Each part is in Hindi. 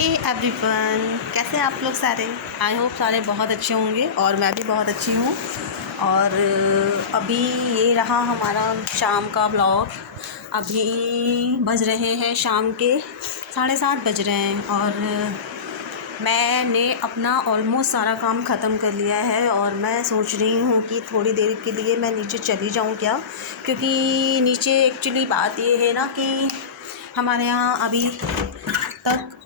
हे एवरीवन, कैसे हैं आप लोग सारे। आई होप सारे बहुत अच्छे होंगे और मैं भी बहुत अच्छी हूँ। और अभी ये रहा हमारा शाम का ब्लॉग। अभी बज रहे हैं शाम के 7:30 बज रहे हैं और मैंने अपना ऑलमोस्ट सारा काम ख़त्म कर लिया है और मैं सोच रही हूँ कि थोड़ी देर के लिए मैं नीचे चली जाऊँ क्या, क्योंकि नीचे एक्चुअली बात ये है ना कि हमारे यहाँ अभी तक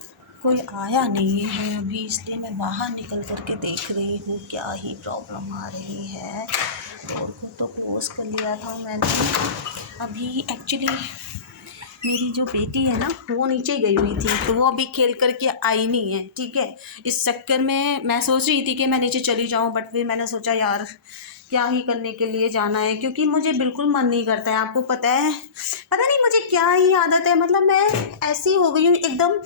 कोई आया नहीं है अभी, इसलिए मैं बाहर निकल कर के देख रही हूँ क्या ही प्रॉब्लम आ रही है। डोर को तो क्लोज़ कर लिया था मैंने। अभी एक्चुअली मेरी जो बेटी है ना वो नीचे गई हुई थी, तो वो अभी खेल कर के आई नहीं है। ठीक है, इस चक्कर में मैं सोच रही थी कि मैं नीचे चली जाऊँ, बट फिर मैंने सोचा यार क्या ही करने के लिए जाना है, क्योंकि मुझे बिल्कुल मन नहीं करता है। आपको पता है, पता नहीं मुझे क्या ही आदत है, मतलब मैं ऐसी हो गई हूँ एकदम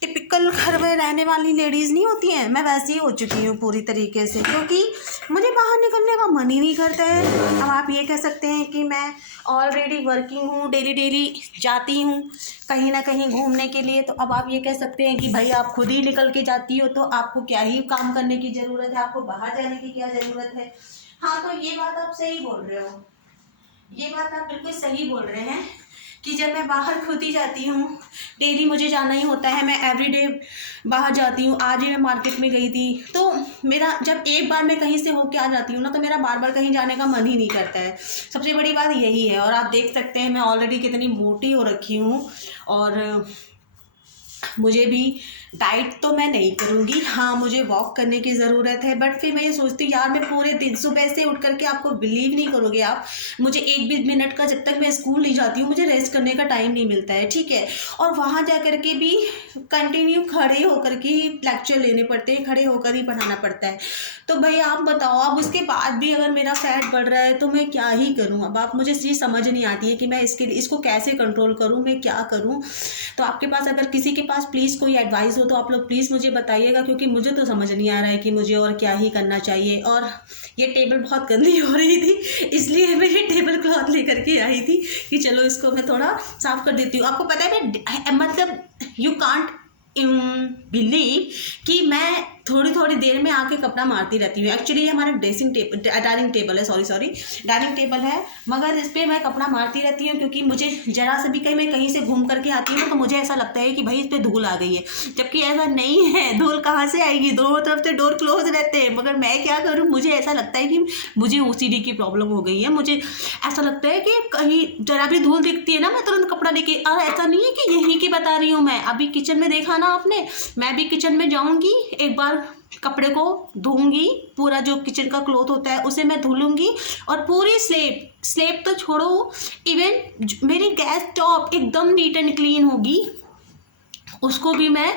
टिपिकल घर में रहने वाली लेडीज़ नहीं होती हैं, मैं वैसी ही हो चुकी हूँ पूरी तरीके से, क्योंकि मुझे बाहर निकलने का मन ही नहीं करता है। अब आप ये कह सकते हैं कि मैं ऑलरेडी वर्किंग हूँ, डेली जाती हूँ कहीं ना कहीं घूमने के लिए, तो अब आप ये कह सकते हैं कि भाई आप खुद ही निकल के जाती हो तो आपको क्या ही काम करने की ज़रूरत है, आपको बाहर जाने की क्या ज़रूरत है। हाँ, तो ये बात आप सही बोल रहे हो, ये बात आप बिल्कुल सही बोल रहे हैं कि जब मैं बाहर खुद ही जाती हूँ, डेली मुझे जाना ही होता है, मैं एवरीडे बाहर जाती हूँ। आज ही मैं मार्केट में गई थी, तो मेरा जब एक बार मैं कहीं से होके आ जाती हूँ ना, तो मेरा बार बार कहीं जाने का मन ही नहीं करता है। सबसे बड़ी बात यही है। और आप देख सकते हैं मैं ऑलरेडी कितनी मोटी हो रखी हूँ, और मुझे भी डाइट तो मैं नहीं करूँगी, हाँ मुझे वॉक करने की ज़रूरत है। बट फिर मैं ये सोचती हूँ यार, मैं पूरे दिन सुबह से उठ करके, आपको बिलीव नहीं करोगे आप, मुझे एक भी मिनट का, जब तक मैं स्कूल नहीं जाती हूँ मुझे रेस्ट करने का टाइम नहीं मिलता है। ठीक है, और वहाँ जा कर के भी कंटिन्यू खड़े होकर के लेक्चर लेने पड़ते हैं, खड़े होकर ही पढ़ाना पड़ता है। तो भाई आप बताओ, अब उसके बाद भी अगर मेरा फैट बढ़ रहा है तो मैं क्या ही करूँ। अब आप, मुझे चीज़ समझ नहीं आती है कि मैं इसको कैसे कंट्रोल करूँ, मैं क्या करूँ। तो आपके पास, अगर किसी के पास प्लीज़ कोई एडवाइस हो तो आप लोग प्लीज़ मुझे बताइएगा, क्योंकि मुझे तो समझ नहीं आ रहा है कि मुझे और क्या ही करना चाहिए। और ये टेबल बहुत गंदी हो रही थी, इसलिए मैं ये टेबल क्लॉथ लेकर के आई थी कि चलो इसको मैं थोड़ा साफ़ कर देती हूँ। आपको पता है मैं, मतलब यू कांट बिलीव कि मैं थोड़ी थोड़ी देर में आके कपड़ा मारती रहती हूँ। एक्चुअली हमारा डाइनिंग टेबल है, डाइनिंग टेबल है, मगर इस पर मैं कपड़ा मारती रहती हूँ, क्योंकि मुझे ज़रा से भी मैं कहीं से घूम करके आती हूँ तो मुझे ऐसा लगता है कि भाई इस पर धूल आ गई है, जबकि ऐसा नहीं है। धूल कहाँ से आएगी, दोनों तरफ से डोर क्लोज रहते हैं, मगर मैं क्या करूँ, मुझे ऐसा लगता है कि मुझे OCD की प्रॉब्लम हो गई है। मुझे ऐसा लगता है कि कहीं जरा भी धूल दिखती है ना, मैं तुरंत कपड़ा लेके, और ऐसा नहीं है कि यहीं की बता रही हूँ मैं, अभी किचन में देखा ना आपने, मैं भी किचन में जाऊँगी, एक बार कपड़े को धोऊंगी, पूरा जो किचन का क्लॉथ होता है उसे मैं धुलूंगी, और पूरी स्लेब तो छोड़ो, इवन मेरी गैस टॉप एकदम नीट एंड क्लीन होगी, उसको भी मैं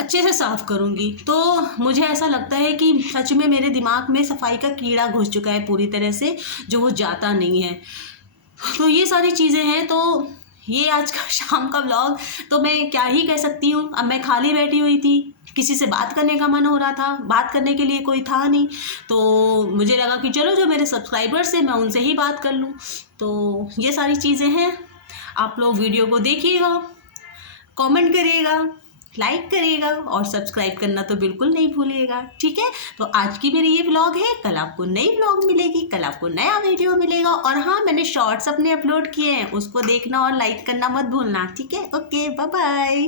अच्छे से साफ़ करूँगी। तो मुझे ऐसा लगता है कि सच में मेरे दिमाग में सफाई का कीड़ा घुस चुका है पूरी तरह से, जो वो जाता नहीं है। तो ये सारी चीज़ें हैं। तो ये आज का शाम का व्लॉग, तो मैं क्या ही कह सकती हूँ। अब मैं खाली बैठी हुई थी, किसी से बात करने का मन हो रहा था, बात करने के लिए कोई था नहीं, तो मुझे लगा कि चलो जो मेरे सब्सक्राइबर्स हैं मैं उनसे ही बात कर लूँ। तो ये सारी चीज़ें हैं। आप लोग वीडियो को देखिएगा, कमेंट करिएगा, लाइक करिएगा और सब्सक्राइब करना तो बिल्कुल नहीं भूलिएगा। ठीक है, तो आज की मेरी ये व्लॉग है, कल आपको नई व्लॉग मिलेगी, कल आपको नया वीडियो मिलेगा। और हाँ, मैंने शॉर्ट्स अपने अपलोड किए हैं, उसको देखना और लाइक करना मत भूलना। ठीक है, ओके, बाय बाय।